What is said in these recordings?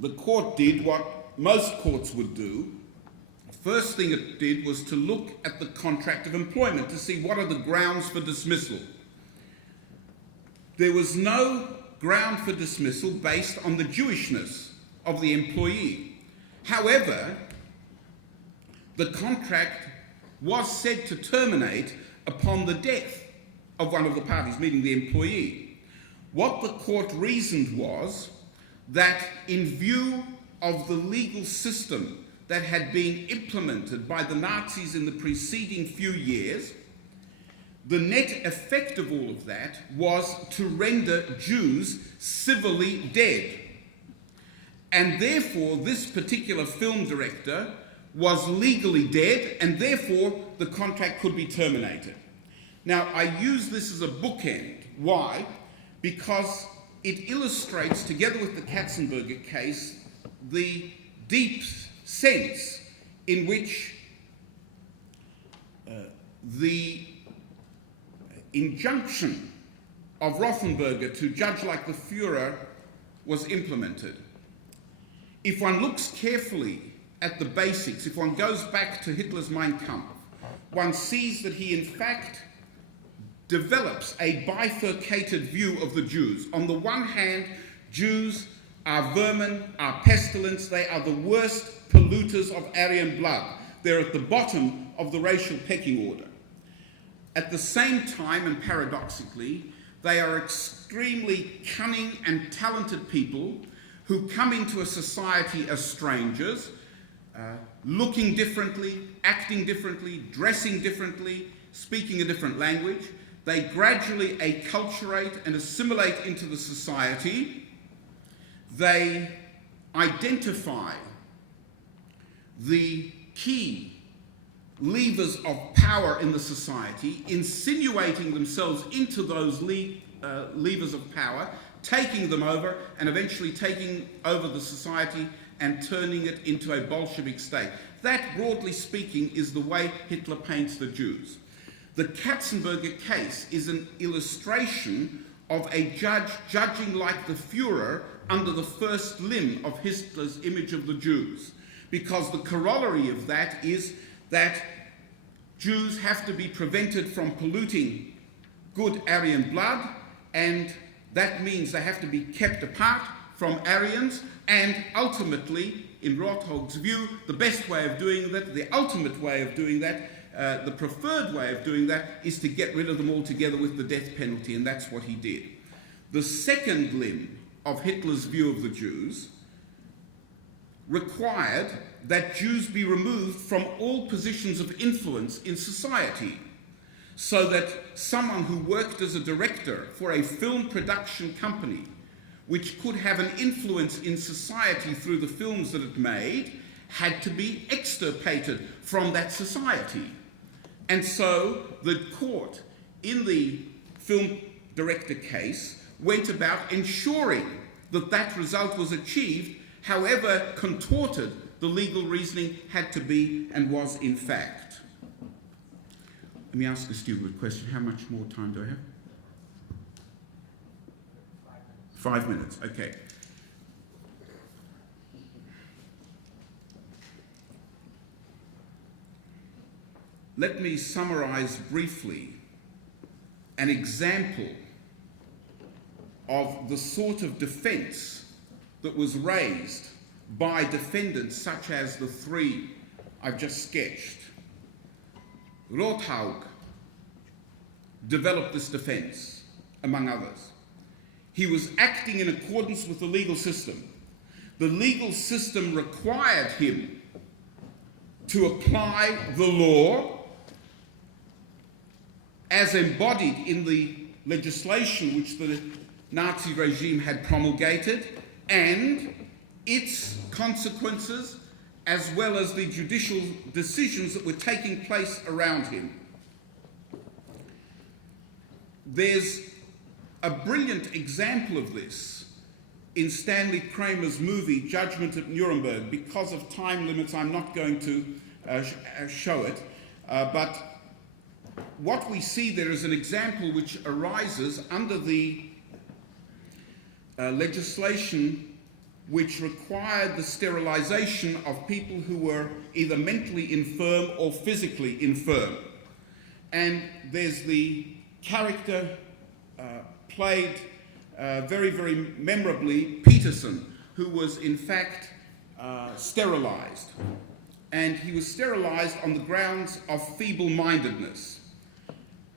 the court did what most courts would do. The first thing it did was to look at the contract of employment to see what are the grounds for dismissal. There was no ground for dismissal based on the Jewishness of the employee. However, the contract was said to terminate upon the death of one of the parties, meaning the employee. What the court reasoned was that in view of the legal system that had been implemented by the Nazis in the preceding few years, the net effect of all of that was to render Jews civilly dead. And therefore, this particular film director was legally dead, and therefore the contract could be terminated. Now, I use this as a bookend. Why? Because it illustrates, together with the Katzenberger case, the deep sense in which the injunction of Rothenberger to judge like the Führer was implemented. If one looks carefully at the basics, if one goes back to Hitler's Mein Kampf, one sees that he in fact develops a bifurcated view of the Jews. On the one hand, Jews are vermin, are pestilence, they are the worst polluters of Aryan blood. They're at the bottom of the racial pecking order. At the same time, and paradoxically, they are extremely cunning and talented people who come into a society as strangers, looking differently, acting differently, dressing differently, speaking a different language. They gradually acculturate and assimilate into the society. They identify the key levers of power in the society, insinuating themselves into those levers of power, taking them over, and eventually taking over the society and turning it into a Bolshevik state. That, broadly speaking, is the way Hitler paints the Jews. The Katzenberger case is an illustration of a judge judging like the Führer under the first limb of Hitler's image of the Jews, because the corollary of that is that Jews have to be prevented from polluting good Aryan blood, and that means they have to be kept apart from Aryans, and ultimately, in Rothhog's view, the best way of doing that, the ultimate way of doing that, the preferred way of doing that, is to get rid of them altogether with the death penalty, and that's what he did. The second limb of Hitler's view of the Jews required that Jews be removed from all positions of influence in society, so that someone who worked as a director for a film production company, which could have an influence in society through the films that it made, had to be extirpated from that society. And so the court, in the film director case, went about ensuring that that result was achieved, however contorted the legal reasoning had to be and was in fact. Let me ask a stupid question. How much more time do I have? 5 minutes, okay. Let me summarize briefly an example of the sort of defense that was raised by defendants such as the three I've just sketched. Rothaug developed this defense, among others. He was acting in accordance with the legal system. The legal system required him to apply the law as embodied in the legislation which the Nazi regime had promulgated, and its consequences, as well as the judicial decisions that were taking place around him. There's a brilliant example of this in Stanley Kramer's movie Judgment at Nuremberg. Because of time limits, I'm not going to show it, but what we see there is an example which arises under the legislation which required the sterilization of people who were either mentally infirm or physically infirm. And there's the character played very, very memorably, Peterson, who was in fact sterilized. And he was sterilized on the grounds of feeble-mindedness.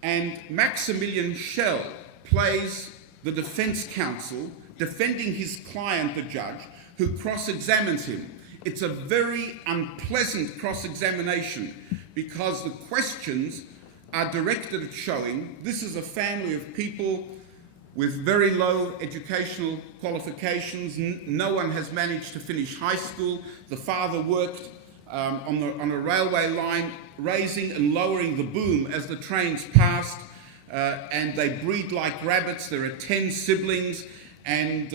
And Maximilian Schell plays the defense counsel defending his client, the judge, who cross-examines him. It's a very unpleasant cross-examination because the questions are directed at showing this is a family of people with very low educational qualifications. No one has managed to finish high school. The father worked on a railway line, raising and lowering the boom as the trains passed, and they breed like rabbits. There are 10 siblings, and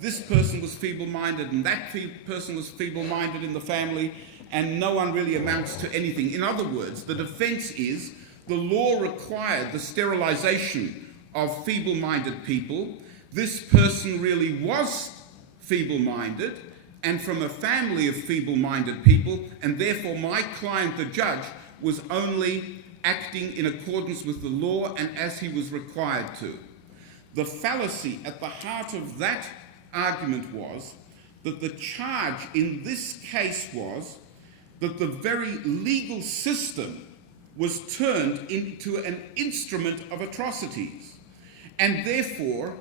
this person was feeble-minded, and that person was feeble-minded in the family, and no one really amounts to anything. In other words, the defense is the law required the sterilization of feeble-minded people. This person really was feeble-minded and from a family of feeble-minded people, and therefore my client, the judge, was only acting in accordance with the law and as he was required to. The fallacy at the heart of that argument was that the charge in this case was that the very legal system was turned into an instrument of atrocities. And therefore,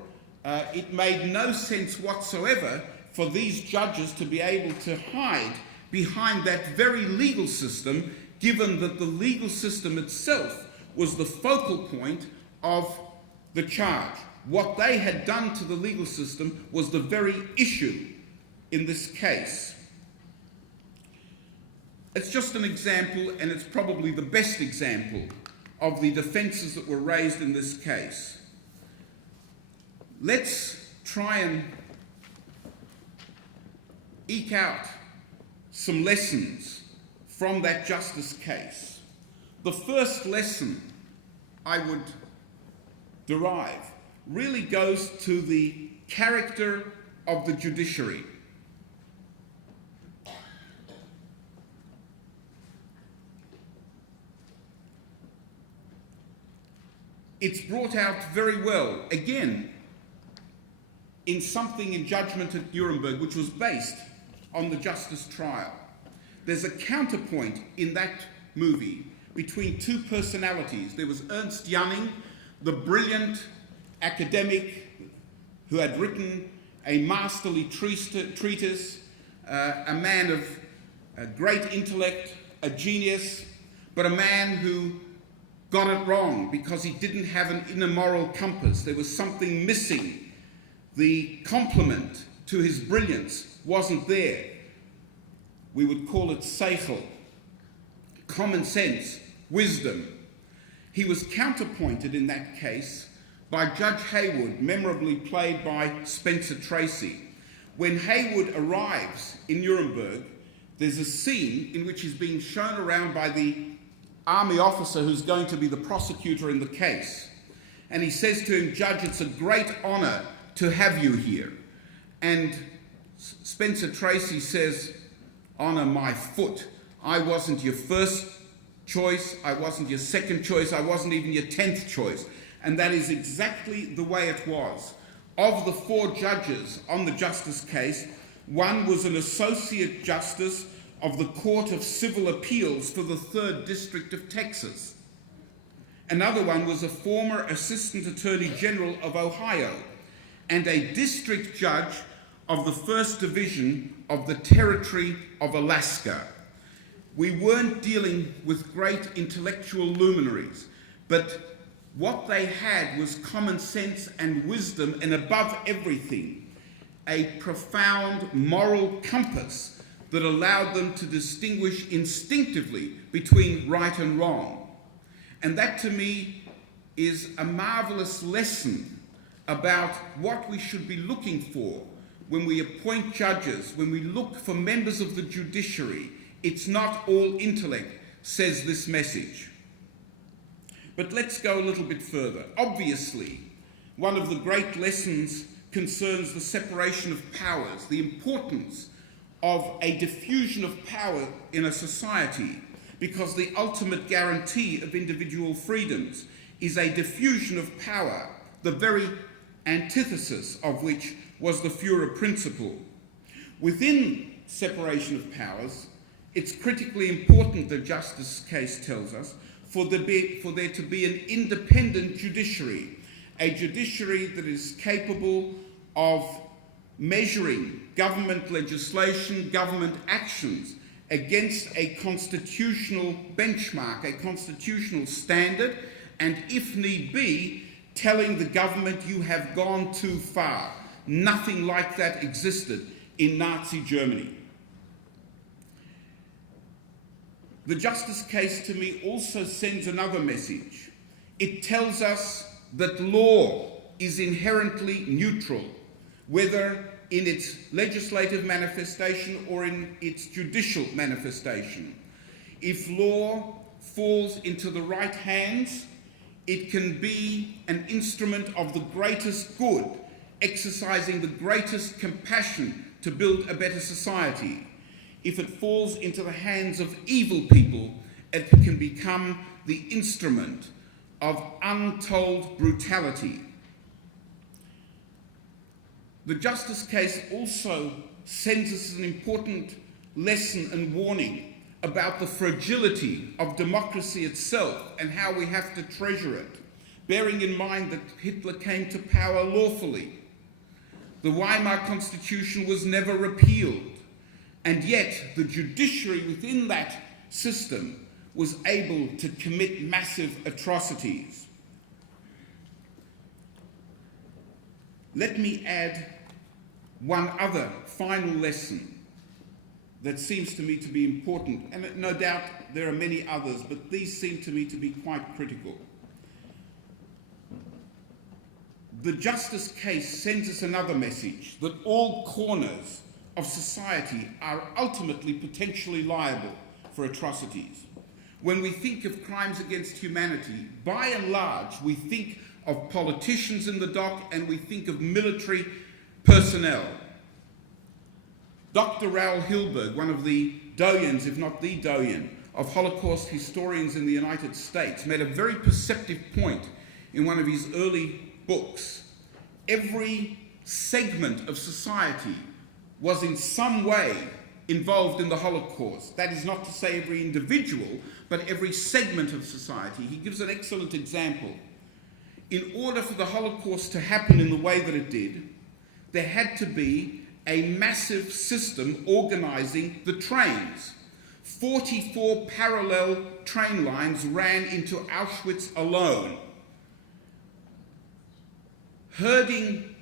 it made no sense whatsoever for these judges to be able to hide behind that very legal system, given that the legal system itself was the focal point of the charge. What they had done to the legal system was the very issue in this case. It's just an example, and it's probably the best example of the defences that were raised in this case. Let's try and eke out some lessons from that justice case. The first lesson I would derive really goes to the character of the judiciary. It's brought out very well, again, in something in Judgment at Nuremberg, which was based on the justice trial. There's a counterpoint in that movie between two personalities. There was Ernst Janning, the brilliant academic who had written a masterly treatise, a man of great intellect, a genius, but a man who got it wrong because he didn't have an inner moral compass. There was something missing. The complement to his brilliance wasn't there. We would call it seichel, common sense, wisdom. He was counterpointed in that case by Judge Haywood, memorably played by Spencer Tracy. When Haywood arrives in Nuremberg, there's a scene in which he's being shown around by the army officer who's going to be the prosecutor in the case. And he says to him, "Judge, it's a great honor to have you here." And Spencer Tracy says, "Honor my foot. I wasn't your first choice, I wasn't your second choice, I wasn't even your 10th choice." And that is exactly the way it was. Of the 4 judges on the justice case, one was an associate justice of the Court of Civil Appeals for the 3rd District of Texas. Another one was a former Assistant Attorney General of Ohio and a district judge of the 1st Division of the Territory of Alaska. We weren't dealing with great intellectual luminaries, but what they had was common sense and wisdom, and above everything, a profound moral compass that allowed them to distinguish instinctively between right and wrong. And that, to me, is a marvelous lesson about what we should be looking for when we appoint judges, when we look for members of the judiciary. It's not all intellect, says this message. But let's go a little bit further. Obviously, one of the great lessons concerns the separation of powers, the importance of a diffusion of power in a society, because the ultimate guarantee of individual freedoms is a diffusion of power, the very antithesis of which was the Führer principle. Within separation of powers, it's critically important, the justice case tells us, for there to be an independent judiciary, a judiciary that is capable of measuring government legislation, government actions against a constitutional benchmark, a constitutional standard, and if need be, telling the government you have gone too far. Nothing like that existed in Nazi Germany. The justice case to me also sends another message. It tells us that law is inherently neutral, whether in its legislative manifestation or in its judicial manifestation. If law falls into the right hands, it can be an instrument of the greatest good, exercising the greatest compassion to build a better society. If it falls into the hands of evil people, it can become the instrument of untold brutality. The justice case also sends us an important lesson and warning about the fragility of democracy itself and how we have to treasure it, bearing in mind that Hitler came to power lawfully. The Weimar Constitution was never repealed, and yet the judiciary within that system was able to commit massive atrocities. Let me add one other final lesson that seems to me to be important, and no doubt there are many others, but these seem to me to be quite critical. The justice case sends us another message, that all corners of society are ultimately potentially liable for atrocities. When we think of crimes against humanity, by and large, we think of politicians in the dock and we think of military personnel. Dr. Raoul Hilberg, one of the doyens, if not the doyen, of Holocaust historians in the United States, made a very perceptive point in one of his early books. Every segment of society was in some way involved in the Holocaust. That is not to say every individual, but every segment of society. He gives an excellent example. In order for the Holocaust to happen in the way that it did, there had to be a massive system organizing the trains. 44 parallel train lines ran into Auschwitz alone, herding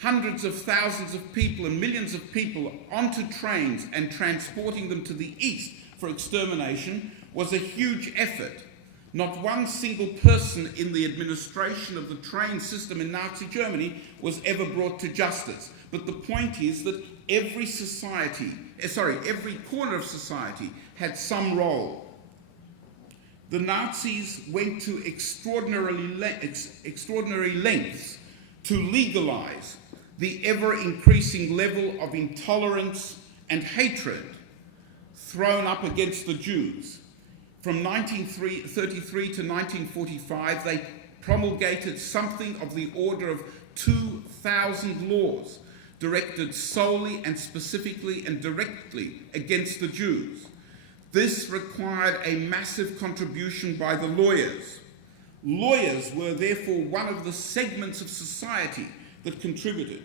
hundreds of thousands of people and millions of people onto trains and transporting them to the east for extermination was a huge effort. Not one single person in the administration of the train system in Nazi Germany was ever brought to justice. But the point is that every corner of society had some role. The Nazis went to extraordinary lengths to legalize the ever-increasing level of intolerance and hatred thrown up against the Jews. From 1933 to 1945, they promulgated something of the order of 2,000 laws directed solely and specifically and directly against the Jews. This required a massive contribution by the lawyers. Lawyers were therefore one of the segments of society that contributed.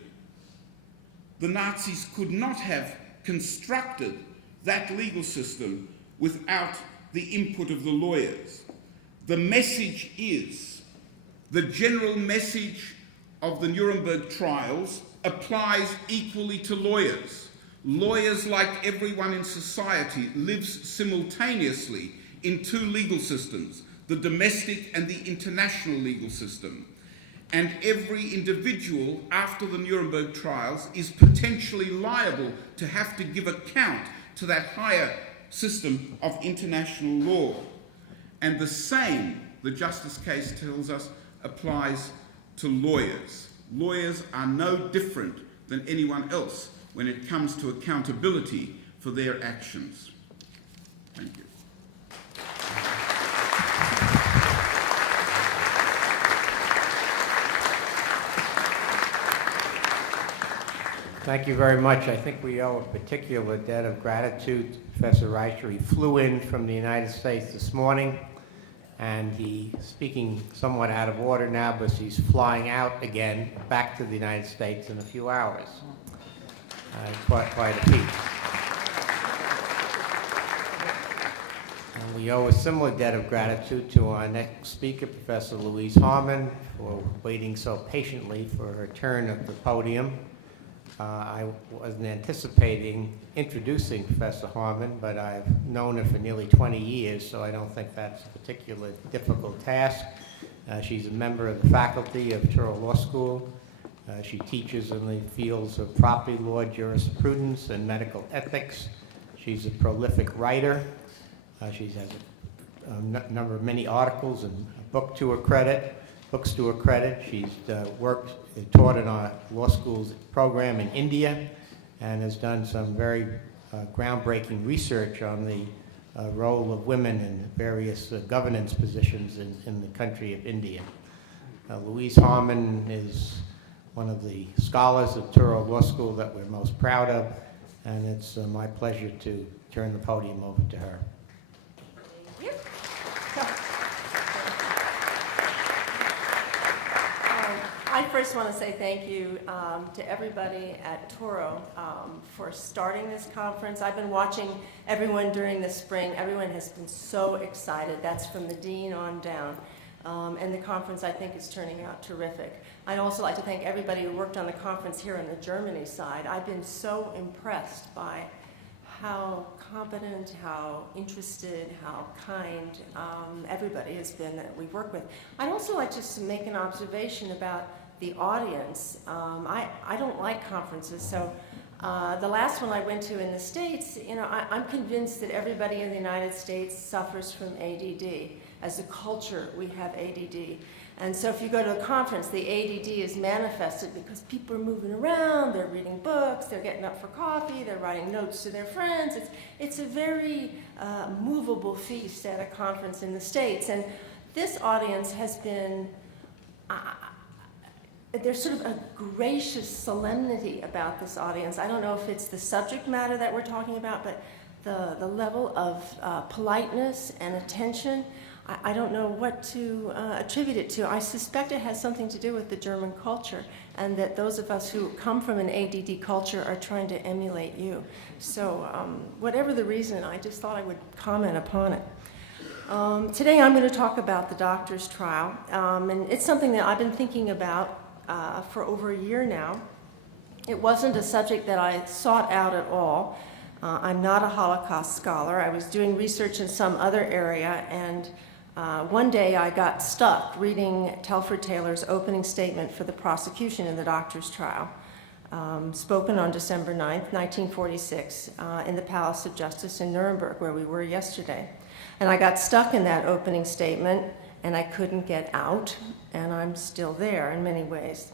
The Nazis could not have constructed that legal system without the input of the lawyers. The message is, the general message of the Nuremberg trials applies equally to lawyers. Lawyers, like everyone in society, lives simultaneously in two legal systems, the domestic and the international legal system. And every individual after the Nuremberg trials is potentially liable to have to give account to that higher system of international law. And the same, the justice case tells us, applies to lawyers. Lawyers are no different than anyone else when it comes to accountability for their actions. Thank you. Thank you very much. I think we owe a particular debt of gratitude to Professor Reicher. He flew in from the United States this morning, and he's speaking somewhat out of order now, but he's flying out again back to the United States in a few hours. Quite a feat. And we owe a similar debt of gratitude to our next speaker, Professor Louise Harmon, for waiting so patiently for her turn at the podium. I wasn't anticipating introducing Professor Harmon, but I've known her for nearly 20 years, so I don't think that's a particularly difficult task. She's a member of the faculty of Touro Law School. She teaches in the fields of property law, jurisprudence, and medical ethics. She's a prolific writer. She has a number of many articles and books to her credit. She's taught in our law school's program in India and has done some very groundbreaking research on the role of women in various governance positions in the country of India. Louise Harmon is one of the scholars of Touro Law School that we're most proud of, and it's my pleasure to turn the podium over to her. Thank you. I first want to say thank you to everybody at Touro for starting this conference. I've been watching everyone during the spring. Everyone has been so excited. That's from the dean on down. And the conference, I think, is turning out terrific. I'd also like to thank everybody who worked on the conference here on the Germany side. I've been so impressed by how competent, how interested, how kind everybody has been that we work with. I'd also like just to make an observation about the audience. I don't like conferences, so the last one I went to in the States, I'm convinced that everybody in the United States suffers from ADD. As a culture, we have ADD. And so if you go to a conference, the ADD is manifested because people are moving around, they're reading books, they're getting up for coffee, they're writing notes to their friends. It's a very movable feast at a conference in the States. And this audience has been, there's sort of a gracious solemnity about this audience. I don't know if it's the subject matter that we're talking about, but the level of politeness and attention, I don't know what to attribute it to. I suspect it has something to do with the German culture, and that those of us who come from an ADD culture are trying to emulate you. So whatever the reason, I just thought I would comment upon it. Today I'm going to talk about the doctor's trial, and it's something that I've been thinking about for over a year now. It wasn't a subject that I sought out at all. I'm not a Holocaust scholar. I was doing research in some other area, and one day I got stuck reading Telford Taylor's opening statement for the prosecution in the doctor's trial, spoken on December 9th, 1946, in the Palace of Justice in Nuremberg, where we were yesterday. And I got stuck in that opening statement, and I couldn't get out, and I'm still there in many ways.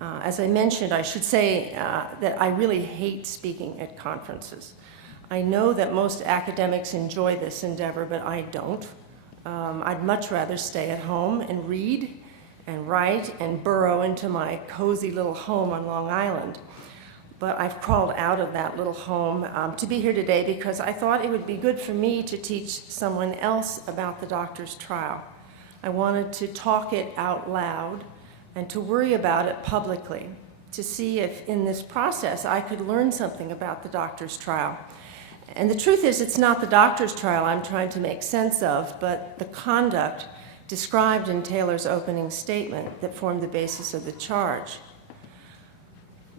As I mentioned, I should say that I really hate speaking at conferences. I know that most academics enjoy this endeavor, but I don't. I'd much rather stay at home and read and write and burrow into my cozy little home on Long Island. But I've crawled out of that little home to be here today because I thought it would be good for me to teach someone else about the doctor's trial. I wanted to talk it out loud and to worry about it publicly, to see if in this process I could learn something about the doctor's trial. And the truth is, it's not the doctor's trial I'm trying to make sense of, but the conduct described in Taylor's opening statement that formed the basis of the charge.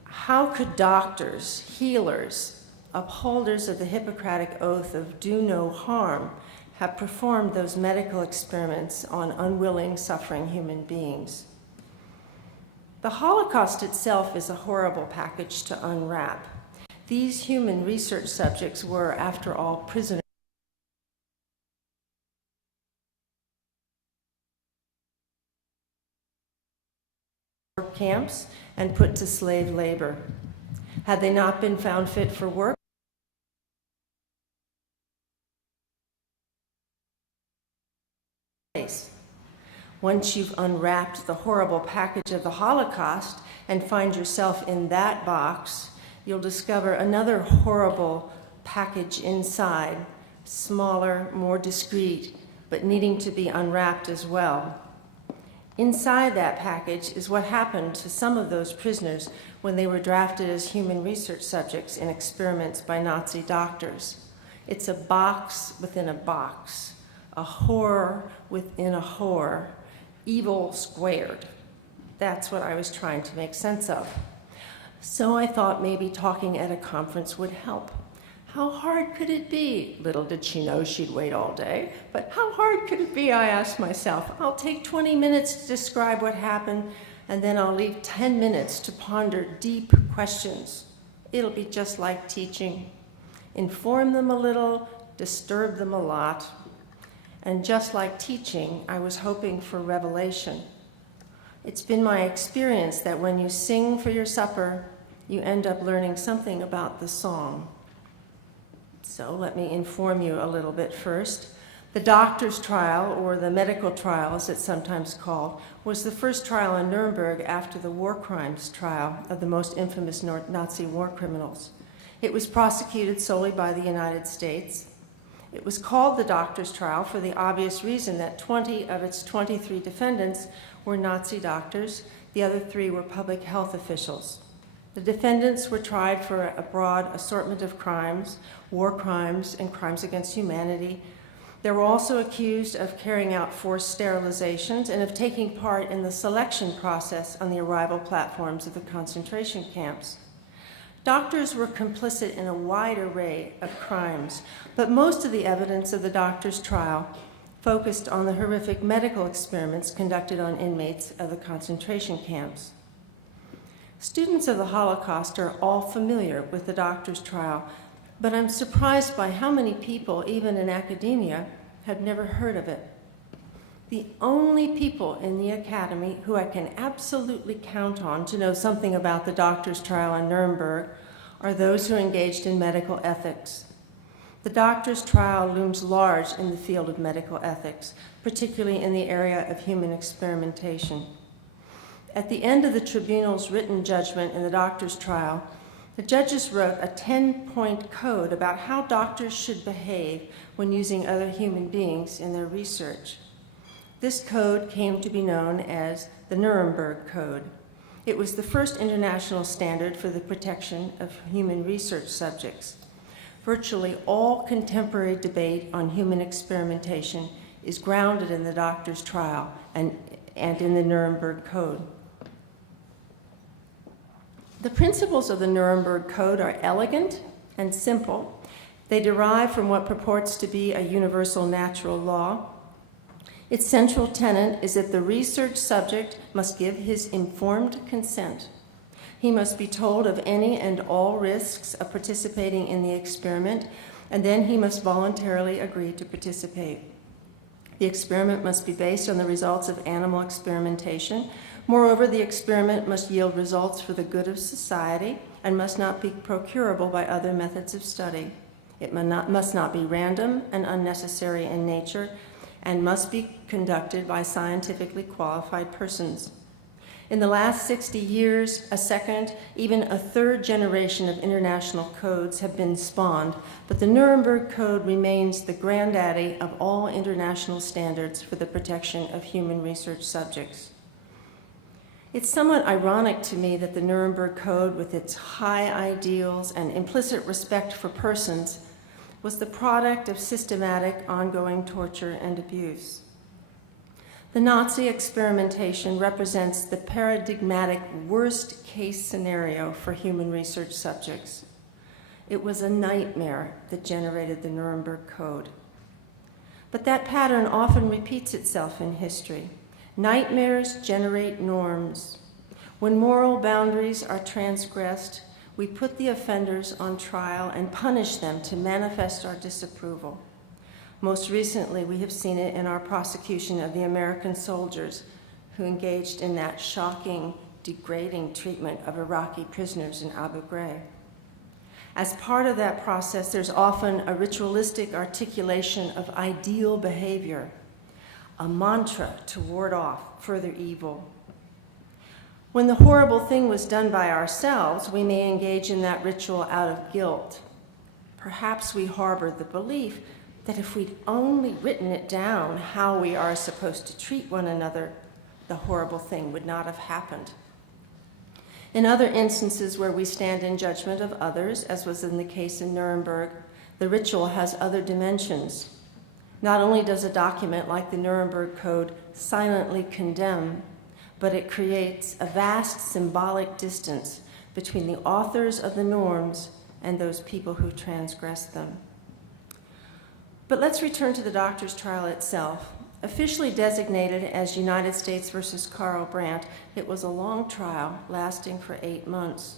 How could doctors, healers, upholders of the Hippocratic oath of do no harm, have performed those medical experiments on unwilling, suffering human beings? The Holocaust itself is a horrible package to unwrap. These human research subjects were, after all, prisoners work camps and put to slave labor. Had they not been found fit for work, once you've unwrapped the horrible package of the Holocaust and find yourself in that box, you'll discover another horrible package inside, smaller, more discreet, but needing to be unwrapped as well. Inside that package is what happened to some of those prisoners when they were drafted as human research subjects in experiments by Nazi doctors. It's a box within a box, a horror within a horror, evil squared. That's what I was trying to make sense of. So I thought maybe talking at a conference would help. How hard could it be? Little did she know she'd wait all day. But how hard could it be, I asked myself. I'll take 20 minutes to describe what happened, and then I'll leave 10 minutes to ponder deep questions. It'll be just like teaching. Inform them a little, disturb them a lot. And just like teaching, I was hoping for revelation. It's been my experience that when you sing for your supper, you end up learning something about the song. So let me inform you a little bit first. The doctor's trial, or the medical trial as it's sometimes called, was the first trial in Nuremberg after the war crimes trial of the most infamous Nazi war criminals. It was prosecuted solely by the United States. It was called the doctor's trial for the obvious reason that 20 of its 23 defendants were Nazi doctors. The other 3 were public health officials. The defendants were tried for a broad assortment of crimes, war crimes, and crimes against humanity. They were also accused of carrying out forced sterilizations and of taking part in the selection process on the arrival platforms of the concentration camps. Doctors were complicit in a wide array of crimes, but most of the evidence of the doctor's trial focused on the horrific medical experiments conducted on inmates of the concentration camps. Students of the Holocaust are all familiar with the doctor's trial, but I'm surprised by how many people, even in academia, have never heard of it. The only people in the academy who I can absolutely count on to know something about the doctor's trial in Nuremberg are those who engaged in medical ethics. The doctor's trial looms large in the field of medical ethics, particularly in the area of human experimentation. At the end of the tribunal's written judgment in the doctor's trial, the judges wrote a 10-point code about how doctors should behave when using other human beings in their research. This code came to be known as the Nuremberg Code. It was the first international standard for the protection of human research subjects. Virtually all contemporary debate on human experimentation is grounded in the doctor's trial and in the Nuremberg Code. The principles of the Nuremberg Code are elegant and simple. They derive from what purports to be a universal natural law. Its central tenet is that the research subject must give his informed consent. He must be told of any and all risks of participating in the experiment, and then he must voluntarily agree to participate. The experiment must be based on the results of animal experimentation. Moreover, the experiment must yield results for the good of society and must not be procurable by other methods of study. It must not be random and unnecessary in nature, and must be conducted by scientifically qualified persons. In the last 60 years, a second, even a third generation of international codes have been spawned, but the Nuremberg Code remains the granddaddy of all international standards for the protection of human research subjects. It's somewhat ironic to me that the Nuremberg Code, with its high ideals and implicit respect for persons, was the product of systematic, ongoing torture and abuse. The Nazi experimentation represents the paradigmatic worst-case scenario for human research subjects. It was a nightmare that generated the Nuremberg Code. But that pattern often repeats itself in history. Nightmares generate norms. When moral boundaries are transgressed, we put the offenders on trial and punish them to manifest our disapproval. Most recently, we have seen it in our prosecution of the American soldiers who engaged in that shocking, degrading treatment of Iraqi prisoners in Abu Ghraib. As part of that process, there's often a ritualistic articulation of ideal behavior, a mantra to ward off further evil. When the horrible thing was done by ourselves, we may engage in that ritual out of guilt. Perhaps we harbor the belief that if we'd only written it down how we are supposed to treat one another, the horrible thing would not have happened. In other instances where we stand in judgment of others, as was in the case in Nuremberg, the ritual has other dimensions. Not only does a document like the Nuremberg Code silently condemn, but it creates a vast symbolic distance between the authors of the norms and those people who transgress them. But let's return to the doctor's trial itself. Officially designated as United States versus Karl Brandt, it was a long trial lasting for 8 months.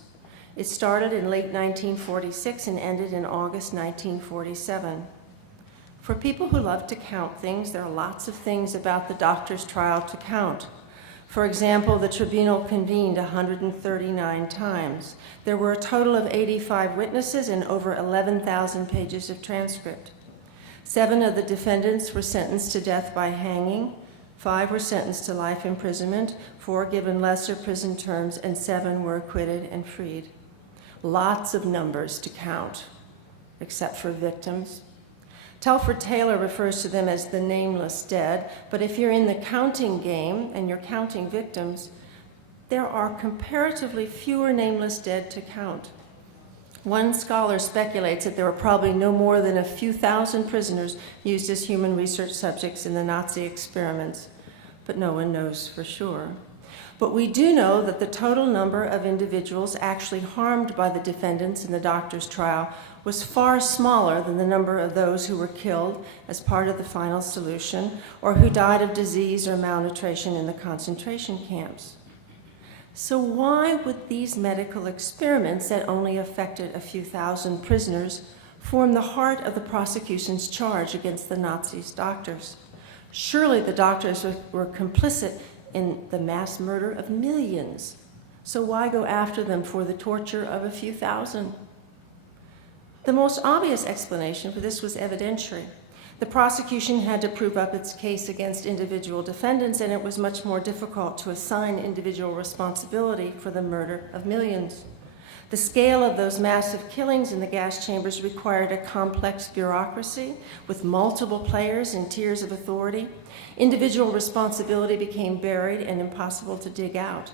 It started in late 1946 and ended in August 1947. For people who love to count things, there are lots of things about the doctor's trial to count. For example, the tribunal convened 139 times. There were a total of 85 witnesses and over 11,000 pages of transcript. 7 of the defendants were sentenced to death by hanging, 5 were sentenced to life imprisonment, 4 given lesser prison terms, and 7 were acquitted and freed. Lots of numbers to count, except for victims. Telford Taylor refers to them as the nameless dead, but if you're in the counting game and you're counting victims, there are comparatively fewer nameless dead to count. One scholar speculates that there were probably no more than a few thousand prisoners used as human research subjects in the Nazi experiments, but no one knows for sure. But we do know that the total number of individuals actually harmed by the defendants in the doctor's trial was far smaller than the number of those who were killed as part of the final solution or who died of disease or malnutrition in the concentration camps. So why would these medical experiments that only affected a few thousand prisoners form the heart of the prosecution's charge against the Nazis' doctors? Surely the doctors were complicit in the mass murder of millions. So why go after them for the torture of a few thousand? The most obvious explanation for this was evidentiary. The prosecution had to prove up its case against individual defendants, and it was much more difficult to assign individual responsibility for the murder of millions. The scale of those massive killings in the gas chambers required a complex bureaucracy with multiple players and tiers of authority. Individual responsibility became buried and impossible to dig out.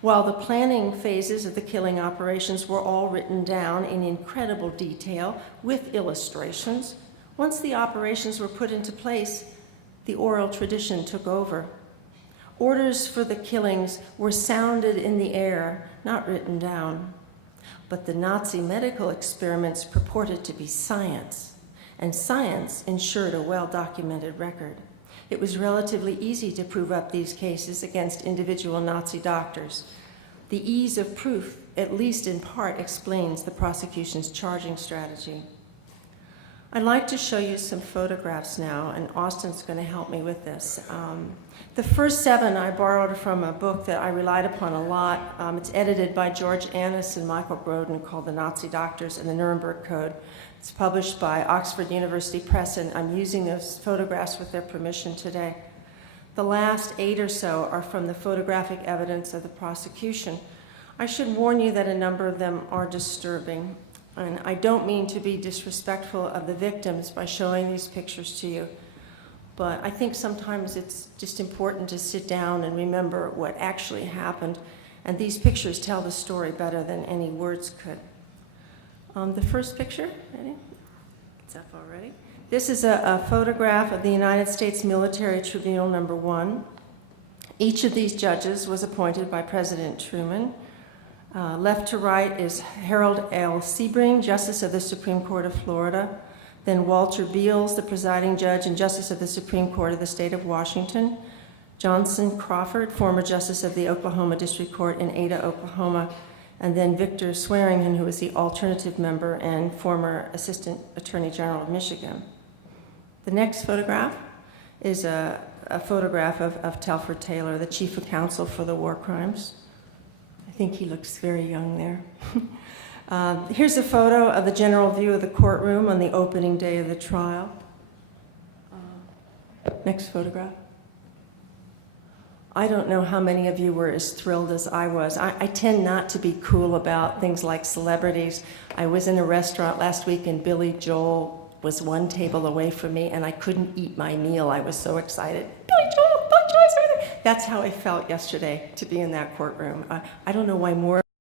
While the planning phases of the killing operations were all written down in incredible detail with illustrations, once the operations were put into place, the oral tradition took over. Orders for the killings were sounded in the air, not written down. But the Nazi medical experiments purported to be science, and science ensured a well-documented record. It was relatively easy to prove up these cases against individual Nazi doctors. The ease of proof, at least in part, explains the prosecution's charging strategy. I'd like to show you some photographs now, and Austin's going to help me with this. The first 7 I borrowed from a book that I relied upon a lot. It's edited by George Annis and Michael Grodin, called The Nazi Doctors and the Nuremberg Code. It's published by Oxford University Press, and I'm using those photographs with their permission today. The last 8 or so are from the photographic evidence of the prosecution. I should warn you that a number of them are disturbing. And I don't mean to be disrespectful of the victims by showing these pictures to you, but I think sometimes it's just important to sit down and remember what actually happened, and these pictures tell the story better than any words could. The first picture, ready? It's up already. This is a photograph of the United States Military Tribunal No. 1. Each of these judges was appointed by President Truman. Left to right is Harold L. Sebring, Justice of the Supreme Court of Florida, then Walter Beals, the presiding judge and Justice of the Supreme Court of the State of Washington, Johnson Crawford, former Justice of the Oklahoma District Court in Ada, Oklahoma, and then Victor Swearingen, who was the alternative member and former Assistant Attorney General of Michigan. The next photograph is a photograph of Telford Taylor, the Chief of Counsel for the War Crimes. think he looks very young there. Here's a photo of the general view of the courtroom on the opening day of the trial. Next photograph. I don't know how many of you were as thrilled as I was. I tend not to be cool about things like celebrities. I was in a restaurant last week and Billy Joel was one table away from me and I couldn't eat my meal. I was so excited. Billy Joel's over there. That's how I felt yesterday to be in that courtroom. I don't know why more